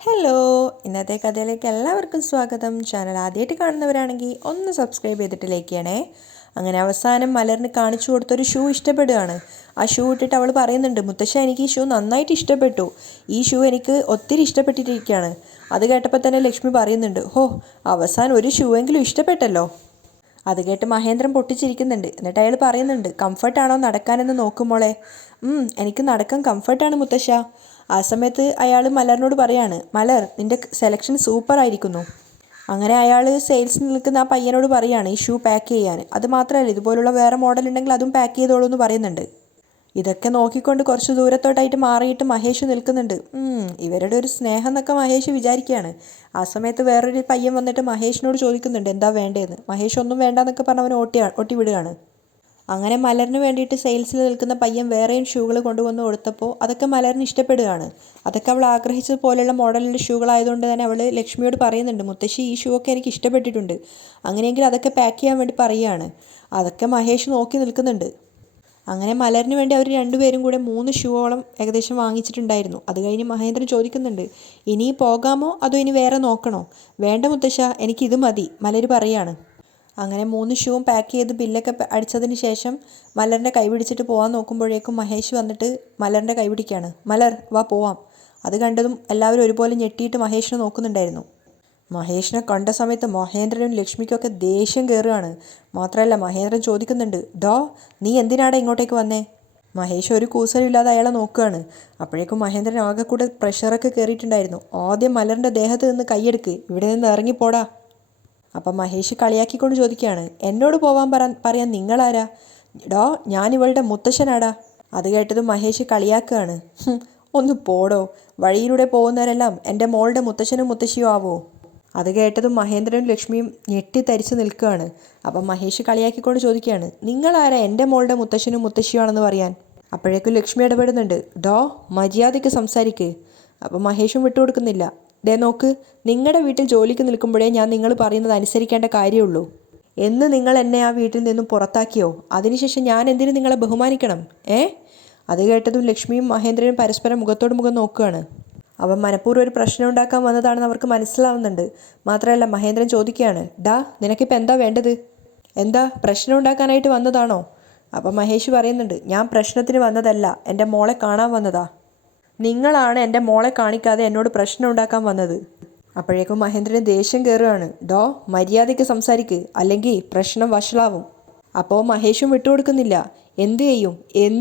Hello, ഇന്നത്തെ കഥയിലേക്ക് എല്ലാവർക്കും സ്വാഗതം. ചാനൽ ആദ്യമായിട്ട് കാണുന്നവരാണെങ്കിൽ ഒന്ന് സബ്സ്ക്രൈബ് ചെയ്തിട്ട് ലൈക്ക് ചെയ്യണേ. അങ്ങനെ അവസാനം മലറിന് കാണിച്ചു കൊടുത്തൊരു ഷൂ ഇഷ്ടപ്പെടുകയാണ്. ആ ഷൂ ഇട്ടിട്ട് അവൾ പറയുന്നുണ്ട്, മുത്തശ്ശ എനിക്ക് ഈ ഷൂ നന്നായിട്ട് ഇഷ്ടപ്പെട്ടു, ഈ ഷൂ എനിക്ക് ഒത്തിരി ഇഷ്ടപ്പെട്ടിട്ടിരിക്കുകയാണ്. അത് കേട്ടപ്പോൾ തന്നെ ലക്ഷ്മി പറയുന്നുണ്ട്, ഹോ, അവസാനം ഒരു ഷൂ എങ്കിലും ഇഷ്ടപ്പെട്ടല്ലോ. അത് കേട്ട് മഹേന്ദ്രൻ പൊട്ടിച്ചിരിക്കുന്നുണ്ട്. എന്നിട്ട് അയാൾ പറയുന്നുണ്ട്, കംഫർട്ടാണോ നടക്കാനെന്ന് നോക്കുമോളെ. എനിക്ക് നടക്കാൻ കംഫർട്ടാണ് മുത്തശ്ശ. ആ സമയത്ത് അയാൾ മലറിനോട് പറയാണ്, മലർ, നിന്റെ സെലക്ഷൻ സൂപ്പർ ആയിരിക്കുന്നു. അങ്ങനെ അയാൾ സെയിൽസിൽ നിൽക്കുന്ന ആ പയ്യനോട് പറയാണ് ഈ ഷൂ പാക്ക് ചെയ്യാൻ. അത് മാത്രമല്ല, ഇതുപോലുള്ള വേറെ മോഡൽ ഉണ്ടെങ്കിൽ അതും പാക്ക് ചെയ്തോളൂ എന്ന് പറയുന്നുണ്ട്. ഇതൊക്കെ നോക്കിക്കൊണ്ട് കുറച്ച് ദൂരത്തോട്ടായിട്ട് മാറിയിട്ട് മഹേഷ് നിൽക്കുന്നുണ്ട്. ഇവരുടെ ഒരു സ്നേഹം എന്നൊക്കെ മഹേഷ് വിചാരിക്കുകയാണ്. ആ സമയത്ത് വേറൊരു പയ്യൻ വന്നിട്ട് മഹേഷിനോട് ചോദിക്കുന്നുണ്ട് എന്താ വേണ്ടതെന്ന്. മഹേഷ് ഒന്നും വേണ്ടെന്നൊക്കെ പറഞ്ഞ് അവൻ ഒട്ടി വിടുകയാണ്. അങ്ങനെ മലറിന് വേണ്ടിയിട്ട് സെയിൽസിൽ നിൽക്കുന്ന പയ്യൻ വേറെയും ഷൂകൾ കൊണ്ടുവന്ന് കൊടുത്തപ്പോൾ അതൊക്കെ മലറിന് ഇഷ്ടപ്പെടുകയാണ്. അതൊക്കെ അവൾ ആഗ്രഹിച്ചത് പോലെയുള്ള മോഡലിൻ്റെ ഷൂകളായതുകൊണ്ട് തന്നെ അവൾ ലക്ഷ്മിയോട് പറയുന്നുണ്ട്, മുത്തശ്ശി ഈ ഷൂ ഒക്കെ എനിക്ക് ഇഷ്ടപ്പെട്ടിട്ടുണ്ട്, അങ്ങനെയെങ്കിൽ അതൊക്കെ പാക്ക് ചെയ്യാൻ വേണ്ടി പറയുകയാണ്. അതൊക്കെ മഹേഷ് നോക്കി നിൽക്കുന്നുണ്ട്. അങ്ങനെ മലറിന് വേണ്ടി അവർ രണ്ടുപേരും കൂടെ 3 ഷൂവോളം ഏകദേശം വാങ്ങിച്ചിട്ടുണ്ടായിരുന്നു. അത് കഴിഞ്ഞ് മഹേന്ദ്രൻ ചോദിക്കുന്നുണ്ട്, ഇനി പോകാമോ അതോ ഇനി വേറെ നോക്കണോ? വേണ്ട മുത്തശ്ശ, എനിക്കിത് മതി, മലർ പറയാണ്. അങ്ങനെ 3 ഷൂവും പാക്ക് ചെയ്ത് ബില്ലൊക്കെ അടിച്ചതിന് ശേഷം മലറിൻ്റെ കൈ പിടിച്ചിട്ട് പോകാൻ നോക്കുമ്പോഴേക്കും മഹേഷ് വന്നിട്ട് മലറിൻ്റെ കൈ പിടിക്കുകയാണ്. മലർ, വാ പോവാം. അത് കണ്ടതും എല്ലാവരും ഒരുപോലെ ഞെട്ടിയിട്ട് മഹേഷിനെ നോക്കുന്നുണ്ടായിരുന്നു. മഹേഷിനെ കണ്ട സമയത്ത് മഹേന്ദ്രനും ലക്ഷ്മിക്കൊക്കെ ദേഷ്യം കയറുകയാണ്. മാത്രമല്ല മഹേന്ദ്രൻ ചോദിക്കുന്നുണ്ട്, നീ എന്തിനാടാ ഇങ്ങോട്ടേക്ക് വന്നേ? മഹേഷ് ഒരു കൂസലില്ലാതെ അയാളെ നോക്കുകയാണ്. അപ്പോഴേക്കും മഹേന്ദ്രൻ ആകെ കൂടെ പ്രഷറൊക്കെ കയറിയിട്ടുണ്ടായിരുന്നു. ആദ്യം മലറിൻ്റെ ദേഹത്ത് നിന്ന് കൈയെടുക്ക്, ഇവിടെ നിന്ന് ഇറങ്ങിപ്പോടാ. അപ്പം മഹേഷ് കളിയാക്കിക്കൊണ്ട് ചോദിക്കുകയാണ്, എന്നോട് പോവാൻ പറയാൻ നിങ്ങളാരാ? ഞാൻ ഇവളുടെ മുത്തശ്ശനാടാ. അത് കേട്ടതും മഹേഷ് കളിയാക്കുകയാണ്. ഒന്ന് പോടോ, വഴിയിലൂടെ പോകുന്നവരെല്ലാം എൻ്റെ മോളുടെ മുത്തശ്ശനും മുത്തശ്ശിയും ആവോ? അത് കേട്ടതും മഹേന്ദ്രനും ലക്ഷ്മിയും ഞെട്ടിത്തരിച്ച് നിൽക്കുകയാണ്. അപ്പം മഹേഷ് കളിയാക്കിക്കൊണ്ട് ചോദിക്കുകയാണ്, നിങ്ങളാരാ എൻ്റെ മോളുടെ മുത്തശ്ശനും മുത്തശ്ശിയാണെന്ന് പറയാൻ? അപ്പോഴേക്കും ലക്ഷ്മി ഇടപെടുന്നുണ്ട്, മര്യാദയ്ക്ക് സംസാരിക്ക്. അപ്പം മഹേഷും വിട്ടുകൊടുക്കുന്നില്ല. നോക്ക്, നിങ്ങളുടെ വീട്ടിൽ ജോലിക്ക് നിൽക്കുമ്പോഴേ ഞാൻ നിങ്ങൾ പറയുന്നത് അനുസരിക്കേണ്ട കാര്യമുള്ളൂ. എന്ന് നിങ്ങൾ എന്നെ ആ വീട്ടിൽ നിന്നും പുറത്താക്കിയോ, അതിനുശേഷം ഞാൻ എന്തിനു നിങ്ങളെ ബഹുമാനിക്കണം? അത് കേട്ടതും ലക്ഷ്മിയും മഹേന്ദ്രനും പരസ്പരം മുഖത്തോട് മുഖം നോക്കുകയാണ്. അവൻ മനഃപൂർവ്വം ഒരു പ്രശ്നം ഉണ്ടാക്കാൻ വന്നതാണെന്ന് അവർക്ക് മനസ്സിലാവുന്നുണ്ട്. മാത്രമല്ല മഹേന്ദ്രൻ ചോദിക്കുകയാണ്, നിനക്കിപ്പോൾ എന്താ വേണ്ടത്? എന്താ പ്രശ്നം ഉണ്ടാക്കാനായിട്ട് വന്നതാണോ? അപ്പം മഹേഷ് പറയുന്നുണ്ട്, ഞാൻ പ്രശ്നത്തിന് വന്നതല്ല, എൻ്റെ മോളെ കാണാൻ വന്നതാ. നിങ്ങളാണ് എൻ്റെ മോളെ കാണിക്കാതെ എന്നോട് പ്രശ്നം ഉണ്ടാക്കാൻ വന്നത്. അപ്പോഴേക്കും മഹേന്ദ്രന് ദേഷ്യം കയറുകയാണ്. മര്യാദയ്ക്ക് സംസാരിക്ക്, അല്ലെങ്കിൽ പ്രശ്നം വഷളാവും. അപ്പോൾ മഹേഷും വിട്ടുകൊടുക്കുന്നില്ല. എന്ത്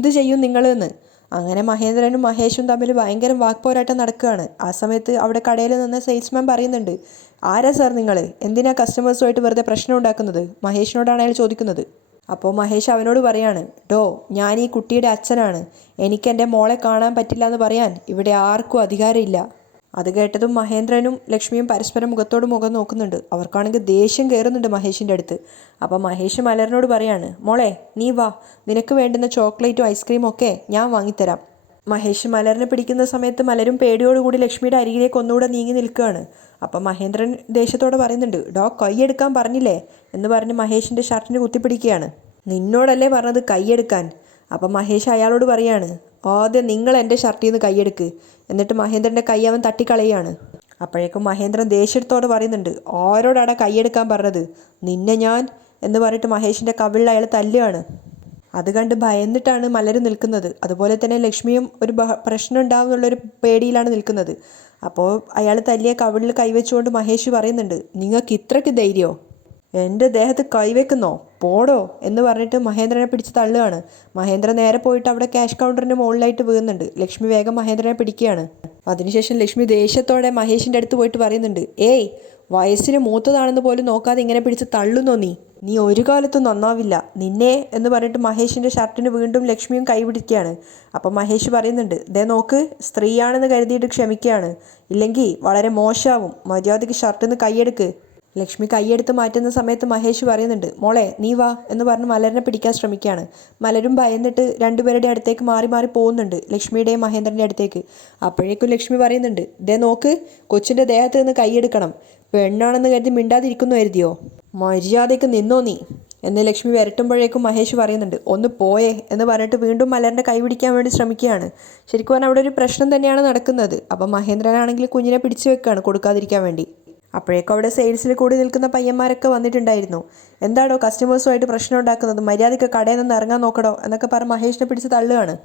ചെയ്യും നിങ്ങളെന്ന്. അങ്ങനെ മഹേന്ദ്രനും മഹേഷും തമ്മിൽ ഭയങ്കര വാക്പോരാട്ടം നടക്കുകയാണ്. ആ സമയത്ത് അവിടെ കടയിൽ നിന്ന് സെയിൽസ്മാൻ പറയുന്നുണ്ട്, ആരാ സാർ നിങ്ങൾ, എന്തിനാ കസ്റ്റമേഴ്സുമായിട്ട് വെറുതെ പ്രശ്നം ഉണ്ടാക്കുന്നത്? മഹേഷിനോടാണ് അയാൾ ചോദിക്കുന്നത്. അപ്പോൾ മഹേഷ് അവനോട് പറയാണ്, ഞാൻ ഈ കുട്ടിയുടെ അച്ഛനാണ്, എനിക്ക് എൻ്റെ മോളെ കാണാൻ പറ്റില്ല എന്ന് പറയാൻ ഇവിടെ ആർക്കും അധികാരമില്ല. അത് കേട്ടതും മഹേന്ദ്രനും ലക്ഷ്മിയും പരസ്പരം മുഖത്തോട് മുഖം നോക്കുന്നുണ്ട്. അവർക്കാണെങ്കിൽ ദേഷ്യം കയറുന്നുണ്ട് മഹേഷിൻ്റെ അടുത്ത്. അപ്പോൾ മഹേഷ് മലറിനോട് പറയാണ്, മോളെ നീ വാ, നിനക്ക് വേണ്ടുന്ന ചോക്ലേറ്റും ഐസ്ക്രീമും ഒക്കെ ഞാൻ വാങ്ങിത്തരാം. മഹേഷ് മലറിനെ പിടിക്കുന്ന സമയത്ത് മലരും പേടിയോടുകൂടി ലക്ഷ്മിയുടെ അരികിലേക്ക് ഒന്നുകൂടെ നീങ്ങി നിൽക്കുകയാണ്. അപ്പം മഹേന്ദ്രൻ ദേഷ്യത്തോടെ പറയുന്നുണ്ട്, കൈയെടുക്കാൻ പറഞ്ഞില്ലേ എന്ന് പറഞ്ഞ് മഹേഷിൻ്റെ ഷർട്ടിന് കുത്തിപ്പിടിക്കുകയാണ്. നിന്നോടല്ലേ പറഞ്ഞത് കൈയെടുക്കാൻ? അപ്പം മഹേഷ് അയാളോട് പറയാണ്, ആദ്യം നിങ്ങൾ എൻ്റെ ഷർട്ടിൽ നിന്ന് കൈയെടുക്ക്. എന്നിട്ട് മഹേന്ദ്രൻ്റെ കൈ അവൻ തട്ടിക്കളയാണ്. അപ്പോഴേക്കും മഹേന്ദ്രൻ ദേഷ്യത്തോട് പറയുന്നുണ്ട്, ആരോടാടാ കൈയെടുക്കാൻ പറഞ്ഞത്? നിന്നെ ഞാൻ എന്ന് പറഞ്ഞിട്ട് മഹേഷിൻ്റെ കവിളിൽ അയാൾ തല്ലുകയാണ്. അത് കണ്ട് ഭയന്നിട്ടാണ് മലര് നിൽക്കുന്നത്. അതുപോലെ തന്നെ ലക്ഷ്മിയും ഒരു പ്രശ്നം ഉണ്ടാവും എന്നുള്ളൊരു പേടിയിലാണ് നിൽക്കുന്നത്. അപ്പോൾ അയാൾ തല്ലിയ കവിളിൽ കൈവച്ചുകൊണ്ട് മഹേഷ് പറയുന്നുണ്ട്, നിങ്ങൾക്ക് ഇത്രയ്ക്ക് ധൈര്യമോ? എൻ്റെ ദേഹത്ത് കൈവെക്കുന്നോ? പോടോ എന്ന് പറഞ്ഞിട്ട് മഹേന്ദ്രനെ പിടിച്ച് തള്ളുകയാണ്. മഹേന്ദ്രൻ നേരെ പോയിട്ട് അവിടെ ക്യാഷ് കൗണ്ടറിൻ്റെ മുകളിലായിട്ട് വീഴുന്നുണ്ട്. ലക്ഷ്മി വേഗം മഹേന്ദ്രനെ പിടിക്കുകയാണ്. അതിനുശേഷം ലക്ഷ്മി ദേഷ്യത്തോടെ മഹേഷിൻ്റെ അടുത്ത് പോയിട്ട് പറയുന്നുണ്ട്, വയസ്സിന് മൂത്തതാണെന്ന് പോലും നോക്കാതെ ഇങ്ങനെ പിടിച്ച് തള്ളുന്നോ നീ ഒരു കാലത്തും നന്നാവില്ല നിന്നെ എന്ന് പറഞ്ഞിട്ട് മഹേഷിൻ്റെ ഷർട്ടിന് വീണ്ടും ലക്ഷ്മിയും കൈ പിടിക്കുകയാണ്. അപ്പം മഹേഷ് പറയുന്നുണ്ട്, നോക്ക്, സ്ത്രീയാണെന്ന് കരുതിയിട്ട് ക്ഷമിക്കുകയാണ്, ഇല്ലെങ്കിൽ വളരെ മോശമാവും, മര്യാദയ്ക്ക് ഷർട്ടിൽ നിന്ന് കൈയെടുക്ക്. ലക്ഷ്മി കൈയെടുത്ത് മാറ്റുന്ന സമയത്ത് മഹേഷ് പറയുന്നുണ്ട്, മോളെ നീ വാ എന്ന് പറഞ്ഞ് മലരിനെ പിടിക്കാൻ ശ്രമിക്കുകയാണ്. മലരും ഭയന്നിട്ട് രണ്ടുപേരുടെ അടുത്തേക്ക് മാറി മാറി പോകുന്നുണ്ട്, ലക്ഷ്മിയുടെയും മഹേന്ദ്രൻ്റെ അടുത്തേക്ക്. അപ്പോഴേക്കും ലക്ഷ്മി പറയുന്നുണ്ട്, നോക്ക്, കൊച്ചിൻ്റെ ദേഹത്ത് നിന്ന് കൈയെടുക്കണം, പെണ്ണാണെന്ന് കരുതി മിണ്ടാതിരിക്കുന്നു കരുതിയോ? മര്യാദയ്ക്ക് നിന്നോ നീ എന്ന് ലക്ഷ്മി വരട്ടുമ്പോഴേക്കും മഹേഷ് പറയുന്നുണ്ട്, ഒന്ന് പോയേ എന്ന് പറഞ്ഞിട്ട് വീണ്ടും മലറിൻ്റെ കൈ പിടിക്കാൻ വേണ്ടി ശ്രമിക്കുകയാണ്. ശരിക്കും പറഞ്ഞാൽ അവിടെ ഒരു പ്രശ്നം തന്നെയാണ് നടക്കുന്നത്. അപ്പം മഹേന്ദ്രനാണെങ്കിൽ കുഞ്ഞിനെ പിടിച്ചു വെക്കുകയാണ് കൊടുക്കാതിരിക്കാൻ വേണ്ടി. അപ്പോഴേക്കും അവിടെ സെയിൽസിൽ കൂടി നിൽക്കുന്ന പയ്യന്മാരൊക്കെ വന്നിട്ടുണ്ടായിരുന്നു. എന്താടോ കസ്റ്റമേഴ്സുമായിട്ട് പ്രശ്നം ഉണ്ടാക്കുന്നത്, മര്യാദയ്ക്ക് കടയിൽ നിന്ന് ഇറങ്ങാൻ നോക്കടോ എന്നൊക്കെ പറഞ്ഞ് മഹേഷിനെ പിടിച്ച് തള്ളുകയാണ്.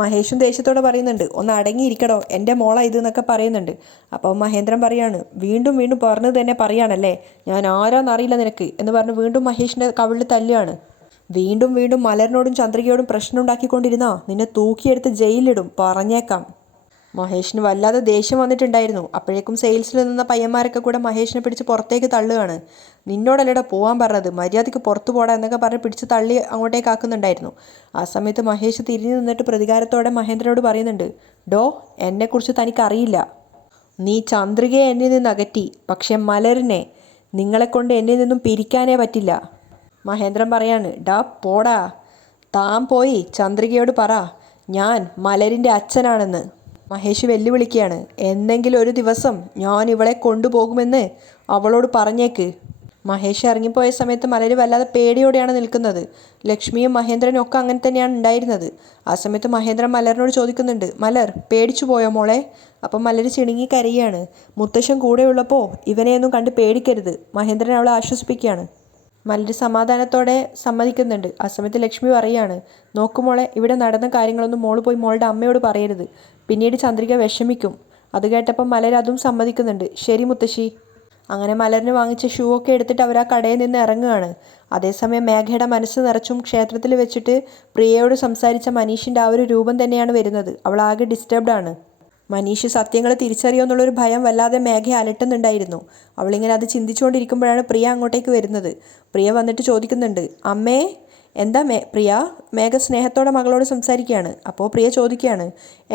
മഹേഷും ദേഷ്യത്തോടെ പറയുന്നുണ്ട്, ഒന്ന് അടങ്ങിയിരിക്കടോ, എൻ്റെ മോളാ ഇത് എന്നൊക്കെ പറയുന്നുണ്ട്. അപ്പോൾ മഹേന്ദ്രൻ പറയാണ്, വീണ്ടും വീണ്ടും പറഞ്ഞത് തന്നെ പറയാണല്ലേ, ഞാൻ ആരാന്നറിയില്ല നിനക്ക് എന്ന് പറഞ്ഞ് വീണ്ടും മഹേഷിൻ്റെ കവിളിൽ തല്ലുകയാണ്. വീണ്ടും വീണ്ടും മലറിനോടും ചന്ദ്രികയോടും പ്രശ്നം ഉണ്ടാക്കിക്കൊണ്ടിരുന്നാ നിന്നെ തൂക്കിയെടുത്ത് ജയിലിലിടും, പറഞ്ഞേക്കാം. മഹേഷിന് വല്ലാതെ ദേഷ്യം വന്നിട്ടുണ്ടായിരുന്നു. അപ്പോഴേക്കും സെയിൽസിൽ നിന്ന പയ്യന്മാരൊക്കെ കൂടെ മഹേഷിനെ പിടിച്ച് പുറത്തേക്ക് തള്ളുകയാണ്. നിന്നോടല്ലേടാ പോകാൻ പറഞ്ഞത്, മര്യാദയ്ക്ക് പുറത്തു പോടാ എന്നൊക്കെ പറഞ്ഞ് പിടിച്ച് തള്ളി അങ്ങോട്ടേക്ക് ആക്കുന്നുണ്ടായിരുന്നു. ആ സമയത്ത് മഹേഷ് തിരിഞ്ഞു നിന്നിട്ട് പ്രതികാരത്തോടെ മഹേന്ദ്രനോട് പറയുന്നുണ്ട്, ഡോ, എന്നെക്കുറിച്ച് തനിക്കറിയില്ല. നീ ചന്ദ്രികയെ എന്നിൽ നിന്ന് അകറ്റി, പക്ഷെ മലരിനെ നിങ്ങളെക്കൊണ്ട് എന്നിൽ നിന്നും പിരിക്കാനേ പറ്റില്ല. മഹേന്ദ്രൻ പറയാണ്, ഡാ പോടാ, താൻ പോയി ചന്ദ്രികയോട് പറ ഞാൻ മലരിൻ്റെ അച്ഛനാണെന്ന്. മഹേഷ് വെല്ലുവിളിക്കുകയാണ്, എന്തെങ്കിലും ഒരു ദിവസം ഞാൻ ഇവളെ കൊണ്ടുപോകുമെന്ന് അവളോട് പറഞ്ഞേക്ക്. മഹേഷ് ഇറങ്ങിപ്പോയ സമയത്ത് മലര് വല്ലാതെ പേടിയോടെയാണ് നിൽക്കുന്നത്. ലക്ഷ്മിയും മഹേന്ദ്രനും ഒക്കെ അങ്ങനെ തന്നെയാണ് ഉണ്ടായിരുന്നത്. ആ സമയത്ത് മഹേന്ദ്രൻ മലറിനോട് ചോദിക്കുന്നുണ്ട്, മലർ പേടിച്ചു പോയോ മോളെ? അപ്പം മലര് ചിണുങ്ങി കരയാണ്. മുത്തശ്ശൻ കൂടെയുള്ളപ്പോൾ ഇവനെയൊന്നും കണ്ട് പേടിക്കരുത്, മഹേന്ദ്രൻ അവളെ ആശ്വസിപ്പിക്കുകയാണ്. മലര് സമാധാനത്തോടെ സമ്മതിക്കുന്നുണ്ട്. ആ സമയത്ത് ലക്ഷ്മി പറയാണ്, നോക്കുമോളെ, ഇവിടെ നടന്ന കാര്യങ്ങളൊന്നും മോള് പോയി മോളുടെ അമ്മയോട് പറയരുത്, പിന്നീട് ചന്ദ്രിക വിഷമിക്കും. അത് കേട്ടപ്പോൾ മലർ അതും സമ്മതിക്കുന്നുണ്ട്. ശരി മുത്തശ്ശി. അങ്ങനെ മലറിന് വാങ്ങിച്ച ഷൂ ഒക്കെ എടുത്തിട്ട് അവർ ആ കടയിൽ നിന്ന് ഇറങ്ങുകയാണ്. അതേസമയം മേഘയുടെ മനസ്സ് നിറച്ചും ക്ഷേത്രത്തിൽ വെച്ചിട്ട് പ്രിയയോട് സംസാരിച്ച മനീഷിൻ്റെ ആ ഒരു രൂപം തന്നെയാണ് വരുന്നത്. അവൾ ആകെ ഡിസ്റ്റർബ്ഡാണ്. മനീഷ് സത്യങ്ങൾ തിരിച്ചറിയുമെന്നുള്ളൊരു ഭയം വല്ലാതെ മേഘയെ അലട്ടുന്നുണ്ടായിരുന്നു. അവളിങ്ങനെ അത് ചിന്തിച്ചുകൊണ്ടിരിക്കുമ്പോഴാണ് പ്രിയ അങ്ങോട്ടേക്ക് വരുന്നത്. പ്രിയ വന്നിട്ട് ചോദിക്കുന്നുണ്ട്, അമ്മേ എന്താ പ്രിയ? മേഘ സ്നേഹത്തോടെ മകളോട് സംസാരിക്കുകയാണ്. അപ്പോൾ പ്രിയ ചോദിക്കുകയാണ്,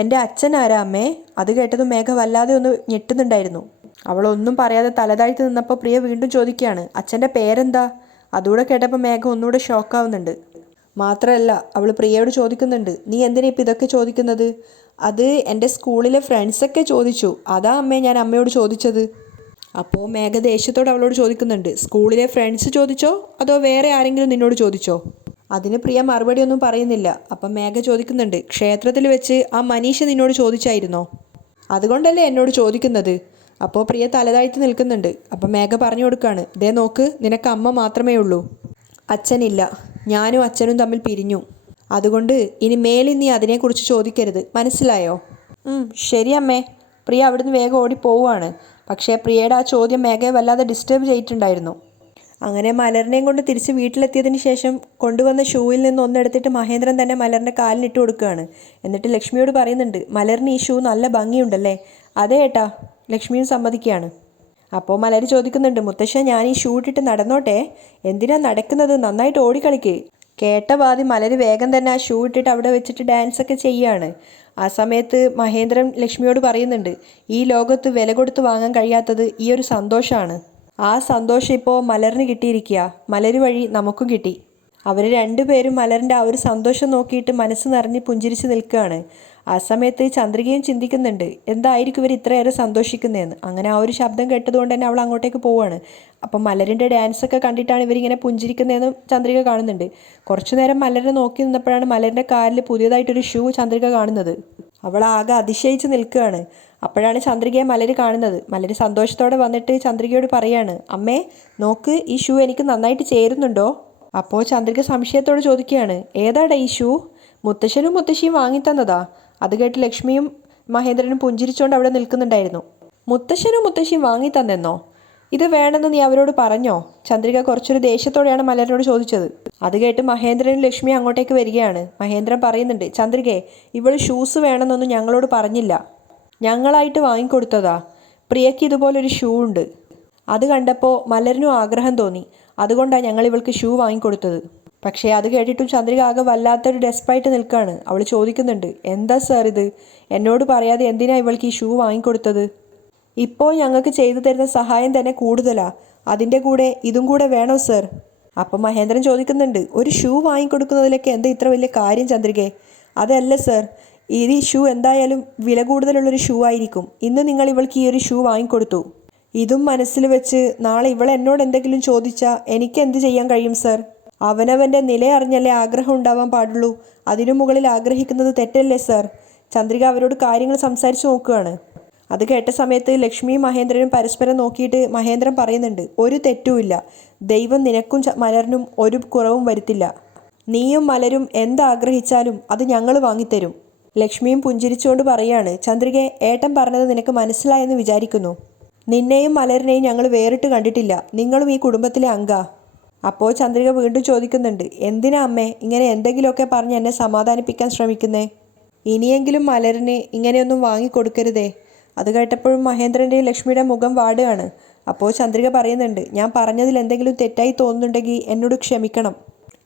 എൻ്റെ അച്ഛൻ ആരാ അമ്മേ? അത് കേട്ടതും മേഘ വല്ലാതെ ഒന്ന് ഞെട്ടുന്നുണ്ടായിരുന്നു. അവളൊന്നും പറയാതെ തലതാഴ്ത്തി നിന്നപ്പോൾ പ്രിയ വീണ്ടും ചോദിക്കുകയാണ്, അച്ഛൻ്റെ പേരെന്താ? അതുകൂടെ കേട്ടപ്പോൾ മേഘ ഒന്നുകൂടെ ഷോക്കാവുന്നുണ്ട്. മാത്രമല്ല അവൾ പ്രിയയോട് ചോദിക്കുന്നുണ്ട്, നീ എന്തിനാ ഇപ്പം ഇതൊക്കെ ചോദിക്കുന്നത്? അത് എൻ്റെ സ്കൂളിലെ ഫ്രണ്ട്സൊക്കെ ചോദിച്ചു, അതാ അമ്മേ ഞാൻ അമ്മയോട് ചോദിച്ചത്. അപ്പോൾ മേഘ ദേഷ്യത്തോട് അവളോട് ചോദിക്കുന്നുണ്ട്, സ്കൂളിലെ ഫ്രണ്ട്സ് ചോദിച്ചോ അതോ വേറെ ആരെങ്കിലും നിന്നോട് ചോദിച്ചോ? അതിന് പ്രിയ മറുപടി ഒന്നും പറയുന്നില്ല. അപ്പം മേഘ ചോദിക്കുന്നുണ്ട്, ക്ഷേത്രത്തിൽ വെച്ച് ആ മനീഷ നിന്നോട് ചോദിച്ചായിരുന്നോ? അതുകൊണ്ടല്ലേ എന്നോട് ചോദിക്കുന്നത്? അപ്പോൾ പ്രിയ തലതാഴ്ത്തി നിൽക്കുന്നുണ്ട്. അപ്പം മേഘ പറഞ്ഞു കൊടുക്കുകയാണ്, ദേ നോക്ക്, നിനക്ക് അമ്മ മാത്രമേ ഉള്ളൂ, അച്ഛനില്ല. ഞാനും അച്ഛനും തമ്മിൽ പിരിഞ്ഞു. അതുകൊണ്ട് ഇനി മേലിൽ നീ അതിനെക്കുറിച്ച് ചോദിക്കരുത്, മനസ്സിലായോ? ശരി അമ്മേ. പ്രിയ അവിടുന്ന് വേഗം ഓടിപ്പോവുകയാണ്. പക്ഷേ പ്രിയയുടെ ആ ചോദ്യം മേഘയെ വല്ലാതെ ഡിസ്റ്റർബ് ചെയ്തിട്ടുണ്ടായിരുന്നു. അങ്ങനെ മലറിനെയും കൊണ്ട് തിരിച്ച് വീട്ടിലെത്തിയതിന് ശേഷം കൊണ്ടുവന്ന ഷൂവിൽ നിന്ന് ഒന്നെടുത്തിട്ട് മഹേന്ദ്രൻ തന്നെ മലറിൻ്റെ കാലിനിട്ട് കൊടുക്കുകയാണ്. എന്നിട്ട് ലക്ഷ്മിയോട് പറയുന്നുണ്ട്, മലറിന് ഈ ഷൂ നല്ല ഭംഗിയുണ്ടല്ലേ? അതെ ഏട്ടാ, ലക്ഷ്മിയും സമ്മതിക്കുകയാണ്. അപ്പോൾ മലർ ചോദിക്കുന്നുണ്ട്, മുത്തശ്ശൻ ഞാൻ ഈ ഷൂ ഇട്ടിട്ട് നടന്നോട്ടെ? എന്തിനാ നടക്കുന്നത്, നന്നായിട്ട് ഓടിക്കളിക്ക്. കേട്ട പാതി മലർ വേഗം തന്നെ ആ ഷൂ ഇട്ടിട്ട് അവിടെ വെച്ചിട്ട് ഡാൻസൊക്കെ ചെയ്യുകയാണ്. ആ സമയത്ത് മഹേന്ദ്രൻ ലക്ഷ്മിയോട് പറയുന്നുണ്ട്, ഈ ലോകത്ത് വില കൊടുത്ത് വാങ്ങാൻ കഴിയാത്തത് ഈ ഒരു സന്തോഷമാണ്. ആ സന്തോഷം ഇപ്പോൾ മലറിന് കിട്ടിയിരിക്കുക, മലർ വഴി നമുക്കും കിട്ടി. അവർ രണ്ടുപേരും മലറിൻ്റെ ആ ഒരു സന്തോഷം നോക്കിയിട്ട് മനസ്സ് നിറഞ്ഞ് പുഞ്ചിരിച്ച് നിൽക്കുകയാണ്. ആ സമയത്ത് ചന്ദ്രികയും ചിന്തിക്കുന്നുണ്ട്, എന്തായിരിക്കും ഇവർ ഇത്രയേറെ സന്തോഷിക്കുന്നതെന്ന്. അങ്ങനെ ആ ഒരു ശബ്ദം കേട്ടതുകൊണ്ട് തന്നെ അവൾ അങ്ങോട്ടേക്ക് പോവുകയാണ്. അപ്പം മലരിൻ്റെ ഡാൻസൊക്കെ കണ്ടിട്ടാണ് ഇവരിങ്ങനെ പുഞ്ചിരിക്കുന്നതെന്നും ചന്ദ്രിക കാണുന്നുണ്ട്. കുറച്ചു നേരം മലരിനെ നോക്കി നിന്നപ്പോഴാണ് മലരിൻ്റെ കാലിൽ പുതിയതായിട്ടൊരു ഷൂ ചന്ദ്രിക കാണുന്നത്. അവൾ ആകെ അതിശയിച്ച് നിൽക്കുകയാണ്. അപ്പോഴാണ് ചന്ദ്രികയെ മലര് കാണുന്നത്. മലര് സന്തോഷത്തോടെ വന്നിട്ട് ചന്ദ്രികയോട് പറയാണ്, അമ്മേ നോക്ക്, ഈ ഷൂ എനിക്ക് നന്നായിട്ട് ചേരുന്നുണ്ടോ? അപ്പോൾ ചന്ദ്രിക സംശയത്തോട് ചോദിക്കുകയാണ്, ഏതാടാ ഈ ഷൂ? മുത്തശ്ശനും മുത്തശ്ശിയും വാങ്ങിത്തന്നതാ. അത് കേട്ട് ലക്ഷ്മിയും മഹേന്ദ്രനും പുഞ്ചിരിച്ചുകൊണ്ട് അവിടെ നിൽക്കുന്നുണ്ടായിരുന്നു. മുത്തശ്ശനും മുത്തശ്ശിയും വാങ്ങിത്തന്നെന്നോ? ഇത് വേണമെന്ന് നീ അവരോട് പറഞ്ഞോ? ചന്ദ്രിക കുറച്ചൊരു ദേഷ്യത്തോടെയാണ് മലരിനോട് ചോദിച്ചത്. അത് കേട്ട് മഹേന്ദ്രനും ലക്ഷ്മി അങ്ങോട്ടേക്ക് വരികയാണ്. മഹേന്ദ്രൻ പറയുന്നുണ്ട്, ചന്ദ്രികയെ, ഇവൾ ഷൂസ് വേണമെന്നൊന്നും ഞങ്ങളോട് പറഞ്ഞില്ല, ഞങ്ങളായിട്ട് വാങ്ങിക്കൊടുത്തതാ. പ്രിയയ്ക്ക് ഇതുപോലൊരു ഷൂ ഉണ്ട്, അത് കണ്ടപ്പോൾ മലരിനും ആഗ്രഹം തോന്നി, അതുകൊണ്ടാണ് ഞങ്ങൾ ഇവൾക്ക് ഷൂ വാങ്ങിക്കൊടുത്തത്. പക്ഷേ അത് കേട്ടിട്ടും ചന്ദ്രിക ആകെ വല്ലാത്തൊരു ഡെസ്പായിട്ട് നിൽക്കുകയാണ്. അവൾ ചോദിക്കുന്നുണ്ട്, എന്താ സാർ ഇത്? എന്നോട് പറയാതെ എന്തിനാ ഇവൾക്ക് ഈ ഷൂ വാങ്ങിക്കൊടുത്തത്? ഇപ്പോൾ ഞങ്ങൾക്ക് ചെയ്തു തരുന്ന സഹായം തന്നെ കൂടുതലാ, അതിൻ്റെ കൂടെ ഇതും കൂടെ വേണോ സർ? അപ്പം മഹേന്ദ്രൻ ചോദിക്കുന്നുണ്ട്, ഒരു ഷൂ വാങ്ങിക്കൊടുക്കുന്നതിലൊക്കെ എന്താ ഇത്ര വലിയ കാര്യം ചന്ദ്രികെ? അതല്ല സർ, ഈ ഷൂ എന്തായാലും വില കൂടുതലുള്ളൊരു ഷൂ ആയിരിക്കും. ഇന്ന് നിങ്ങൾ ഇവൾക്ക് ഈ ഒരു ഷൂ വാങ്ങിക്കൊടുത്തു. ഇതും മനസ്സിൽ വെച്ച് നാളെ ഇവൾ എന്നോട് എന്തെങ്കിലും ചോദിച്ചാൽ എനിക്ക് എന്ത് ചെയ്യാൻ കഴിയും സർ? അവനവൻ്റെ നില അറിഞ്ഞല്ലേ ആഗ്രഹം ഉണ്ടാവാൻ പാടുള്ളൂ. അതിനു മുകളിൽ ആഗ്രഹിക്കുന്നത് തെറ്റല്ലേ സർ? ചന്ദ്രിക അവരോട് കാര്യങ്ങൾ സംസാരിച്ചു നോക്കുകയാണ്. അത് കേട്ട സമയത്ത് ലക്ഷ്മിയും മഹേന്ദ്രനും പരസ്പരം നോക്കിയിട്ട് മഹേന്ദ്രൻ പറയുന്നുണ്ട്, ഒരു തെറ്റുമില്ല. ദൈവം നിനക്കും മലറിനും ഒരു കുറവും വരുത്തില്ല. നീയും മലരും എന്താഗ്രഹിച്ചാലും അത് ഞങ്ങൾ വാങ്ങിത്തരും. ലക്ഷ്മിയും പുഞ്ചിരിച്ചുകൊണ്ട് പറയാണ്, ചന്ദ്രികയെ, ഏട്ടൻ പറഞ്ഞത് നിനക്ക് മനസ്സിലായെന്ന് വിചാരിക്കുന്നു. നിന്നെയും മലരിനെയും ഞങ്ങൾ വേറിട്ട് കണ്ടിട്ടില്ല. നിങ്ങളും ഈ കുടുംബത്തിലെ അംഗാ. അപ്പോൾ ചന്ദ്രിക വീണ്ടും ചോദിക്കുന്നുണ്ട്, എന്തിനാ അമ്മേ ഇങ്ങനെ എന്തെങ്കിലുമൊക്കെ പറഞ്ഞ് എന്നെ സമാധാനിപ്പിക്കാൻ ശ്രമിക്കുന്നേ? ഇനിയെങ്കിലും മലരിന് ഇങ്ങനെയൊന്നും വാങ്ങിക്കൊടുക്കരുതേ. അത് കേട്ടപ്പോഴും മഹേന്ദ്രൻ്റെയും ലക്ഷ്മിയുടെ മുഖം വാടുകയാണ്. അപ്പോൾ ചന്ദ്രിക പറയുന്നുണ്ട്, ഞാൻ പറഞ്ഞതിൽ എന്തെങ്കിലും തെറ്റായി തോന്നുന്നുണ്ടെങ്കിൽ എന്നോട് ക്ഷമിക്കണം.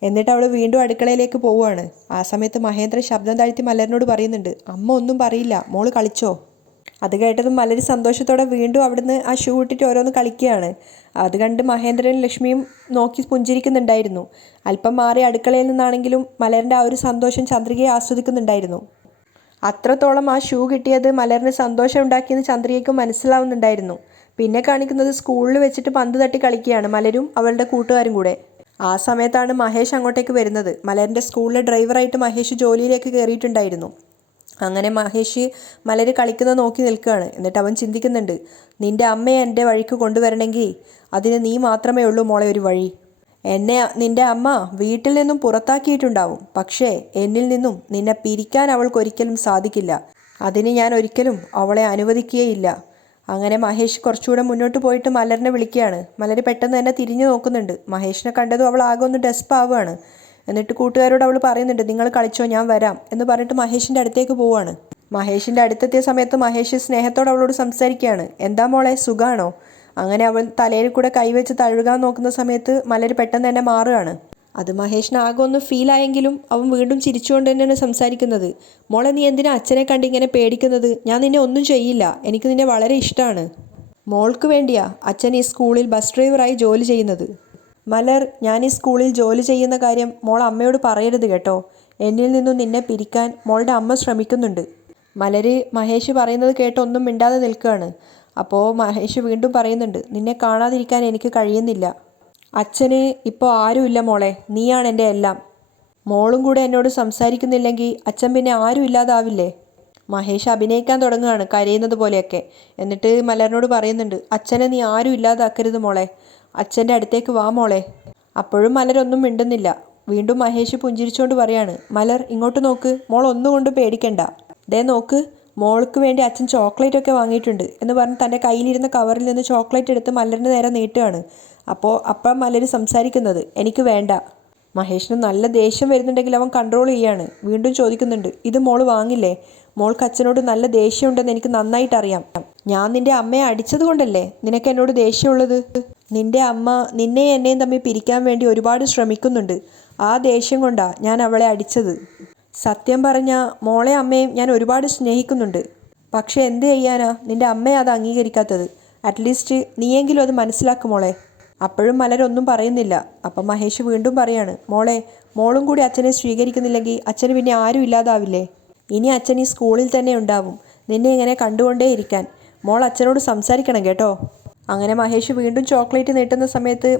എന്നിട്ട് അവൾ വീണ്ടും അടുക്കളയിലേക്ക് പോവുകയാണ്. ആ സമയത്ത് മഹേന്ദ്രൻ ശബ്ദം താഴ്ത്തി മലരിനോട് പറയുന്നുണ്ട്, അമ്മ ഒന്നും പറയില്ല, മോള് കളിച്ചോ. അത് കേട്ടതും മലര് സന്തോഷത്തോടെ വീണ്ടും അവിടുന്ന് ആ ഷൂ ഇട്ടിട്ട് ഓരോന്ന് കളിക്കുകയാണ്. അത് കണ്ട് മഹേന്ദ്രനും ലക്ഷ്മിയും നോക്കി പുഞ്ചിരിക്കുന്നുണ്ടായിരുന്നു. അല്പം മാറി അടുക്കളയിൽ നിന്നാണെങ്കിലും മലരിൻ്റെ ആ ഒരു സന്തോഷം ചന്ദ്രികയെ ആസ്വദിക്കുന്നുണ്ടായിരുന്നു. അത്രത്തോളം ആ ഷൂ കിട്ടിയത് മലറിന് സന്തോഷം ഉണ്ടാക്കിയെന്ന് ചന്ദ്രികയ്ക്ക് മനസ്സിലാവുന്നുണ്ടായിരുന്നു. പിന്നെ കാണിക്കുന്നത് സ്കൂളിൽ വെച്ചിട്ട് പന്ത് തട്ടി കളിക്കുകയാണ് മലരും അവളുടെ കൂട്ടുകാരും കൂടെ. ആ സമയത്താണ് മഹേഷ് അങ്ങോട്ടേക്ക് വരുന്നത്. മലരിൻ്റെ സ്കൂളിലെ ഡ്രൈവറായിട്ട് മഹേഷ് ജോലിയിലേക്ക് കയറിയിട്ടുണ്ടായിരുന്നു. അങ്ങനെ മഹേഷ് മലര് കളിക്കുന്നത് നോക്കി നിൽക്കുകയാണ്. എന്നിട്ട് അവൻ ചിന്തിക്കുന്നുണ്ട്, നിൻ്റെ അമ്മയെ എൻ്റെ വഴിക്ക് കൊണ്ടുവരണമെങ്കിൽ അതിന് നീ മാത്രമേ ഉള്ളൂ മോളെ ഒരു വഴി. എന്നെ നിൻ്റെ അമ്മ വീട്ടിൽ നിന്നും പുറത്താക്കിയിട്ടുണ്ടാവും, പക്ഷേ എന്നിൽ നിന്നും നിന്നെ പിരിക്കാൻ അവൾക്കൊരിക്കലും സാധിക്കില്ല. അതിന് ഞാൻ ഒരിക്കലും അവളെ അനുവദിക്കുകയില്ല. അങ്ങനെ മഹേഷ് കുറച്ചുകൂടെ മുന്നോട്ട് പോയിട്ട് മലരിനെ വിളിക്കുകയാണ്. മലര് പെട്ടെന്ന് തന്നെ തിരിഞ്ഞു നോക്കുന്നുണ്ട്. മഹേഷിനെ കണ്ടതും അവൾ ആകെ ഒന്ന് ഡെസ്പാവുകയാണ്. എന്നിട്ട് കൂട്ടുകാരോട് അവൾ പറയുന്നുണ്ട്, നിങ്ങൾ കളിച്ചോ, ഞാൻ വരാം എന്ന് പറഞ്ഞിട്ട് മഹേഷിൻ്റെ അടുത്തേക്ക് പോവുകയാണ്. മഹേഷിൻ്റെ അടുത്തെത്തിയ സമയത്ത് മഹേഷ് സ്നേഹത്തോടെ അവളോട് സംസാരിക്കുകയാണ്. എന്താ മോളെ, സുഖാണോ? അങ്ങനെ അവൾ തലയിൽ കൂടെ കൈവച്ച് തഴുകാൻ നോക്കുന്ന സമയത്ത് മലര് പെട്ടെന്ന് തന്നെ മാറുകയാണ്. അത് മഹേഷിന് ആകെ ഒന്ന് ഫീലായെങ്കിലും അവൻ വീണ്ടും ചിരിച്ചുകൊണ്ട് തന്നെയാണ് സംസാരിക്കുന്നത്. മോളെ, നീ എന്തിനാ അച്ഛനെ കണ്ട് ഇങ്ങനെ പേടിക്കുന്നത്? ഞാൻ നിന്നെ ഒന്നും ചെയ്യില്ല. എനിക്ക് നിന്നെ വളരെ ഇഷ്ടമാണ്. മോൾക്ക് വേണ്ടിയാ അച്ഛൻ ഈ സ്കൂളിൽ ബസ് ഡ്രൈവറായി ജോലി ചെയ്യുന്നത്. മലർ, ഞാൻ ഈ സ്കൂളിൽ ജോലി ചെയ്യുന്ന കാര്യം മോൾ അമ്മയോട് പറയരുത് കേട്ടോ. എന്നിൽ നിന്നും നിന്നെ പിരിക്കാൻ മോളുടെ അമ്മ ശ്രമിക്കുന്നുണ്ട്. മലര് മഹേഷ് പറയുന്നത് കേട്ട് ഒന്നും മിണ്ടാതെ നിൽക്കുകയാണ്. അപ്പോൾ മഹേഷ് വീണ്ടും പറയുന്നുണ്ട്, നിന്നെ കാണാതിരിക്കാൻ എനിക്ക് കഴിയുന്നില്ല. അച്ഛന് ഇപ്പോൾ ആരുമില്ല മോളെ, നീയാണ് എൻ്റെ എല്ലാം. മോളും കൂടെ എന്നോട് സംസാരിക്കുന്നില്ലെങ്കിൽ അച്ഛൻ പിന്നെ ആരും ഇല്ലാതാവില്ലേ. മഹേഷ് അഭിനയിക്കാൻ തുടങ്ങുകയാണ്, കരയുന്നത് പോലെയൊക്കെ. എന്നിട്ട് മലറിനോട് പറയുന്നുണ്ട്, അച്ഛനെ നീ ആരും ഇല്ലാതാക്കരുത് മോളെ. അച്ഛൻ്റെ അടുത്തേക്ക് വാ മോളെ. അപ്പോഴും മലരൊന്നും മിണ്ടുന്നില്ല. വീണ്ടും മഹേഷ് പുഞ്ചിരിച്ചുകൊണ്ട് പറയാണ്, മലർ ഇങ്ങോട്ട് നോക്ക്, മോൾ ഒന്നുകൊണ്ട് പേടിക്കണ്ട. ദേ നോക്ക്, മോൾക്ക് വേണ്ടി അച്ഛൻ ചോക്ലേറ്റ് ഒക്കെ വാങ്ങിയിട്ടുണ്ട് എന്ന് പറഞ്ഞ് തൻ്റെ കയ്യിലിരുന്ന കവറിൽ നിന്ന് ചോക്ലേറ്റ് എടുത്ത് മലറിന് നേരെ നീട്ടുകയാണ്. അപ്പം മലര് സംസാരിക്കുന്നത്, എനിക്ക് വേണ്ട. മഹേഷിന് നല്ല ദേഷ്യം വരുന്നുണ്ടെങ്കിൽ അവൻ കൺട്രോൾ ചെയ്യാണ്. വീണ്ടും ചോദിക്കുന്നുണ്ട്, ഇത് മോള് വാങ്ങില്ലേ? മോൾക്ക് അച്ഛനോട് നല്ല ദേഷ്യമുണ്ടെന്ന് എനിക്ക് നന്നായിട്ടറിയാം. ഞാൻ നിന്റെ അമ്മയെ അടിച്ചത് കൊണ്ടല്ലേ നിനക്ക് എന്നോട് ദേഷ്യമുള്ളത്? നിന്റെ അമ്മ നിന്നെയും എന്നെയും തമ്മിൽ പിരിക്കാൻ വേണ്ടി ഒരുപാട് ശ്രമിക്കുന്നുണ്ട്. ആ ദേഷ്യം കൊണ്ടാ ഞാൻ അവളെ അടിച്ചത്. സത്യം പറഞ്ഞാൽ മോളെ അമ്മയും ഞാൻ ഒരുപാട് സ്നേഹിക്കുന്നുണ്ട്. പക്ഷെ എന്ത് ചെയ്യാനാ, നിന്റെ അമ്മയെ അത് അംഗീകരിക്കാത്തത്. അറ്റ്ലീസ്റ്റ് നീയെങ്കിലും അത് മനസ്സിലാക്കും മോളെ. അപ്പോഴും മലരൊന്നും പറയുന്നില്ല. അപ്പം മഹേഷ് വീണ്ടും പറയാണ്, മോളും കൂടി അച്ഛനെ സ്വീകരിക്കുന്നില്ലെങ്കിൽ അച്ഛന് പിന്നെ ആരും ഇല്ലാതാവില്ലേ. ഇനി അച്ഛൻ ഈ സ്കൂളിൽ തന്നെ ഉണ്ടാവും, നിന്നെ ഇങ്ങനെ കണ്ടുകൊണ്ടേയിരിക്കാൻ. മോൾ അച്ഛനോട് സംസാരിക്കണം കേട്ടോ. അങ്ങനെ മഹേഷ് വീണ്ടും ചോക്ലേറ്റ് നീട്ടുന്ന സമയത്ത്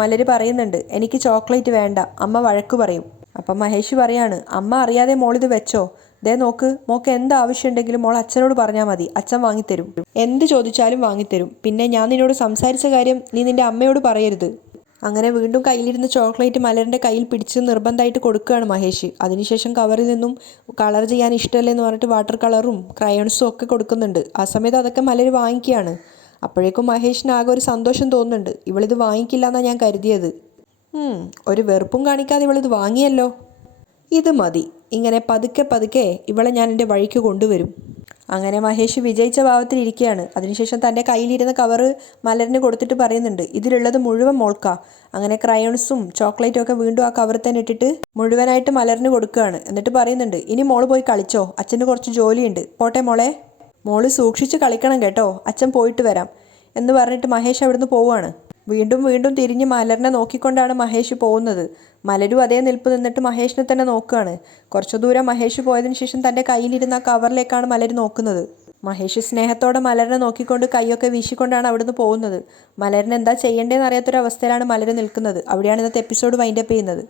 മലര് പറയുന്നുണ്ട്, എനിക്ക് ചോക്ലേറ്റ് വേണ്ട, അമ്മ വഴക്ക് പറയും. അപ്പം മഹേഷ് പറയാണ്, അമ്മ അറിയാതെ മോളിത് വെച്ചോ. ദേ നോക്ക്, മോൾക്ക് എന്ത് ആവശ്യമുണ്ടെങ്കിലും മോൾ അച്ഛനോട് പറഞ്ഞാൽ മതി, അച്ഛൻ വാങ്ങിത്തരും. എന്ത് ചോദിച്ചാലും വാങ്ങിത്തരും. പിന്നെ ഞാൻ നിന്നോട് സംസാരിച്ച കാര്യം നീ നിന്റെ അമ്മയോട് പറയരുത്. അങ്ങനെ വീണ്ടും കയ്യിലിരുന്ന ചോക്ലേറ്റ് മലറിൻ്റെ കയ്യിൽ പിടിച്ച് നിർബന്ധമായിട്ട് കൊടുക്കുകയാണ് മഹേഷ്. അതിനുശേഷം കവറിൽ നിന്നും കളർ ചെയ്യാൻ ഇഷ്ടമല്ലെന്ന് പറഞ്ഞിട്ട് വാട്ടർ കളറും ക്രയോൺസും ഒക്കെ കൊടുക്കുന്നുണ്ട്. ആ സമയത്ത് അതൊക്കെ മലര് വാങ്ങിക്കുകയാണ്. അപ്പോഴേക്കും മഹേഷിന് ആകെ ഒരു സന്തോഷം തോന്നുന്നുണ്ട്. ഇവളിത് വാങ്ങിക്കില്ല എന്നാണ് ഞാൻ കരുതിയത്. ഒരു വെറുപ്പും കാണിക്കാതെ ഇവളിത് വാങ്ങിയല്ലോ. ഇത് മതി, ഇങ്ങനെ പതുക്കെ പതുക്കെ ഇവളെ ഞാൻ എൻ്റെ വഴിക്ക് കൊണ്ടുവരും. അങ്ങനെ മഹേഷ് വിജയിച്ച ഭാവത്തിലിരിക്കുകയാണ്. അതിനുശേഷം തൻ്റെ കയ്യിലിരുന്ന കവറ് മലരിന് കൊടുത്തിട്ട് പറയുന്നുണ്ട്, ഇതിലുള്ളത് മുഴുവൻ മോൾക്കാ. അങ്ങനെ ക്രയോൺസും ചോക്ലേറ്റും ഒക്കെ വീണ്ടും ആ കവറിൽ തന്നെ ഇട്ടിട്ട് മുഴുവനായിട്ട് മലരിന് കൊടുക്കുകയാണ്. എന്നിട്ട് പറയുന്നുണ്ട്, ഇനി മോള് പോയി കളിച്ചോ, അച്ഛന് കുറച്ച് ജോലിയുണ്ട്. പോട്ടെ മോളെ. മോള് സൂക്ഷിച്ച് കളിക്കണം കേട്ടോ, അച്ഛൻ പോയിട്ട് വരാം എന്ന് പറഞ്ഞിട്ട് മഹേഷ് അവിടുന്ന് പോവുകയാണ്. വീണ്ടും വീണ്ടും തിരിഞ്ഞ് മലറിനെ നോക്കിക്കൊണ്ടാണ് മഹേഷ് പോകുന്നത്. മലരും അതേ നിൽപ്പ് നിന്നിട്ട് മഹേഷിനെ തന്നെ നോക്കുകയാണ്. കുറച്ചു ദൂരം മഹേഷ് പോയതിനു ശേഷം തൻ്റെ കയ്യിലിരുന്ന ആ കവറിലേക്കാണ് മലര് നോക്കുന്നത്. മഹേഷ് സ്നേഹത്തോടെ മലരിനെ നോക്കിക്കൊണ്ട് കൈയൊക്കെ വീശിക്കൊണ്ടാണ് അവിടുന്ന് പോകുന്നത്. മലരിന് എന്താ ചെയ്യേണ്ടതെന്ന് അറിയാത്തൊരവസ്ഥയിലാണ് മലർ നിൽക്കുന്നത്. അവിടെയാണ് ഇന്നത്തെ എപ്പിസോഡ് വൈൻഡപ്പ് ചെയ്യുന്നത്.